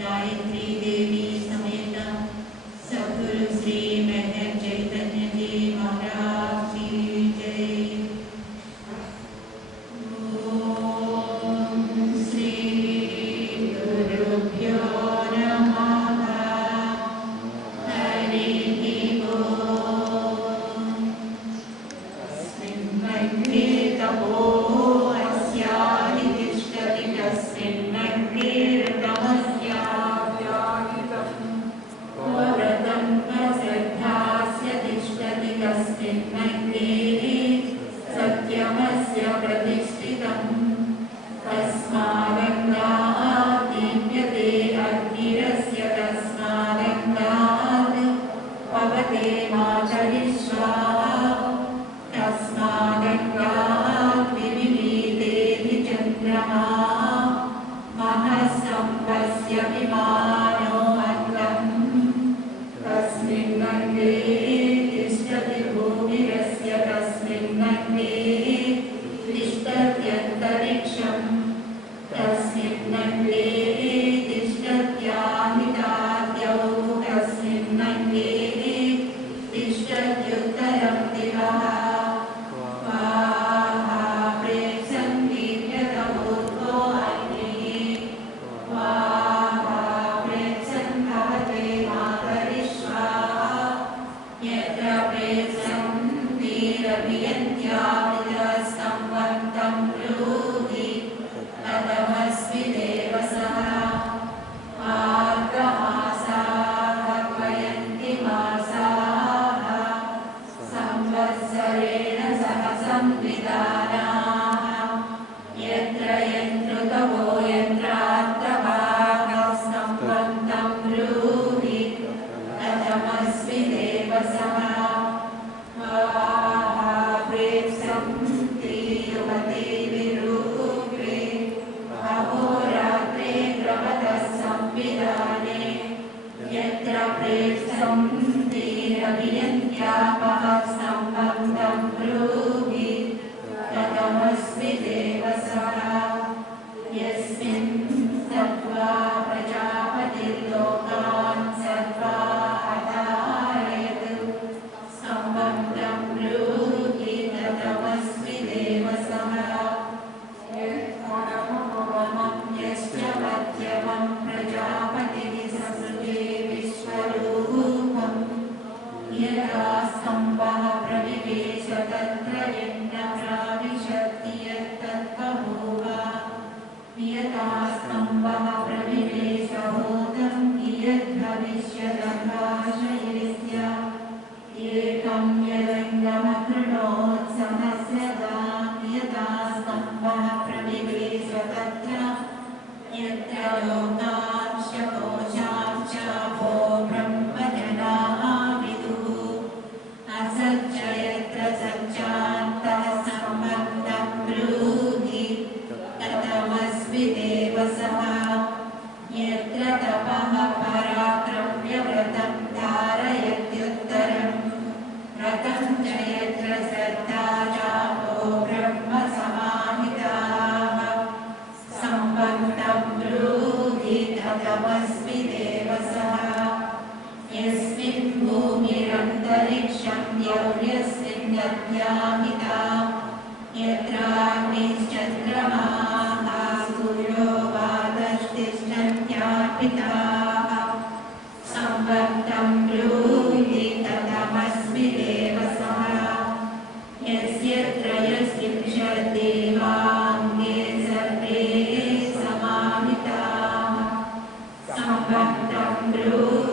ഗായത്രീ ദേവി Mau. प्रज्ञापिता यत्राग्निश्चन्द्रमाः सूर्यो वादस्तिष्ठन्त्यापिताः सम्भक्तं ब्रूहि ततमस्मिदेव सः। यस्य त्रयस्तिंशदेवाङ्गे सर्वे समाहिताः। सम्भक्तं ब्रूहि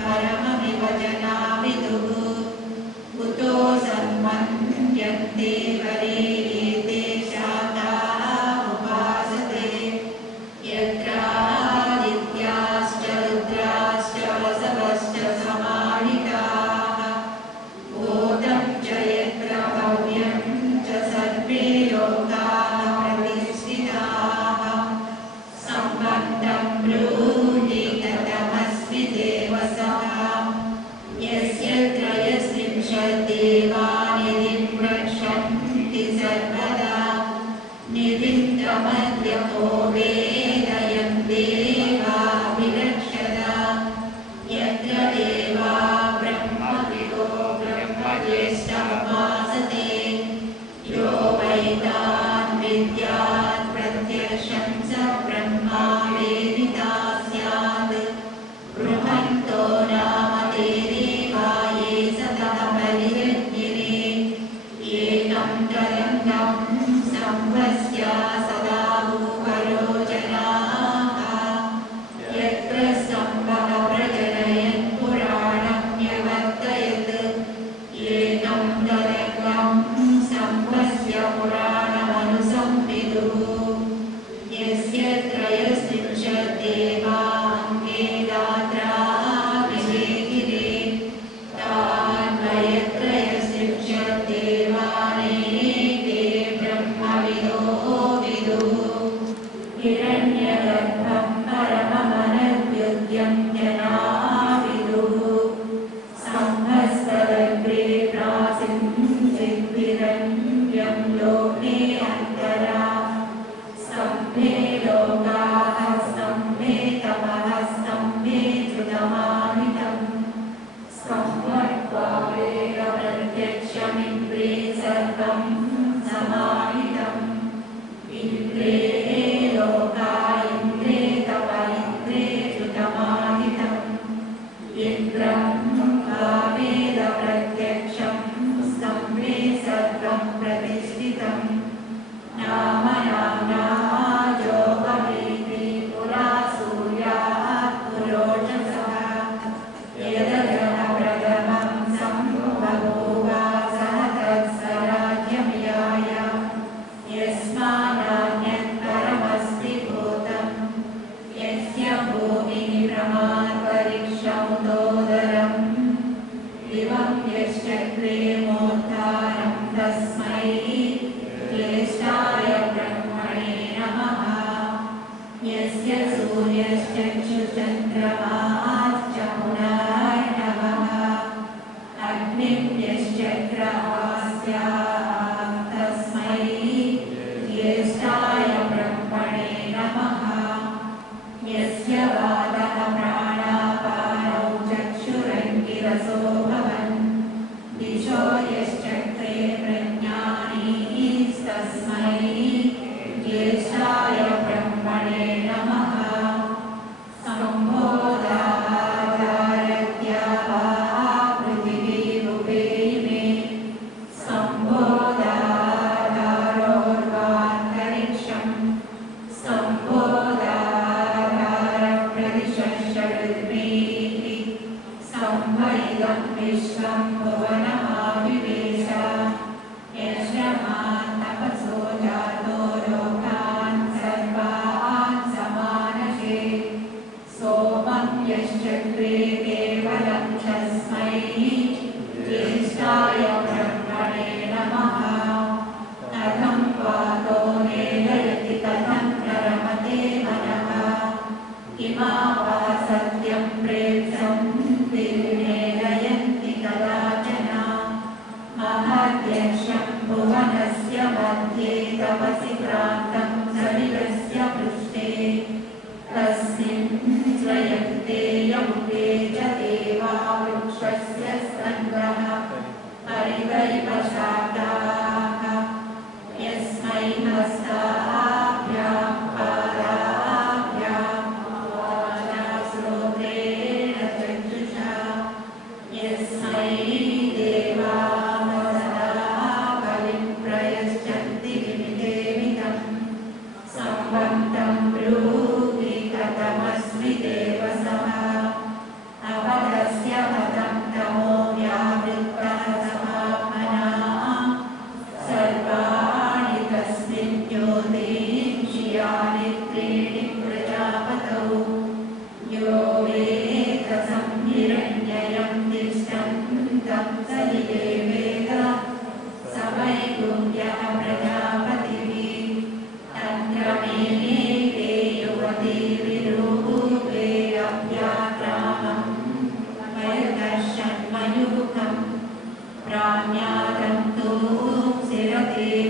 परमविभनात् Pranyakantu Sirati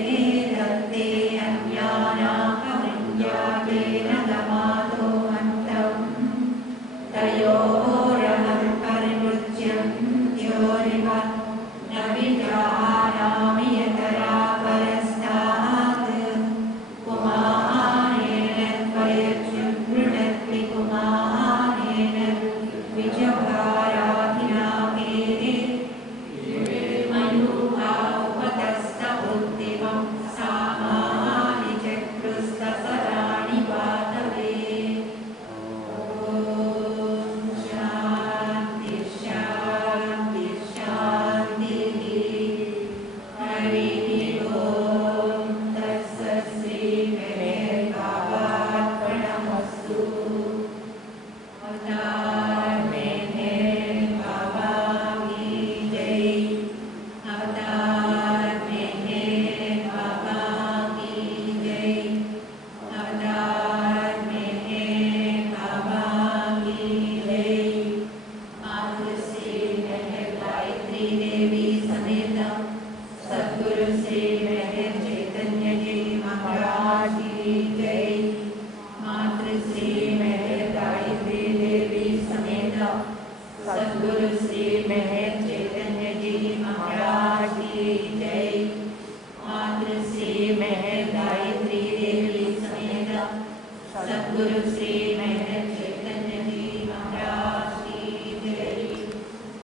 See.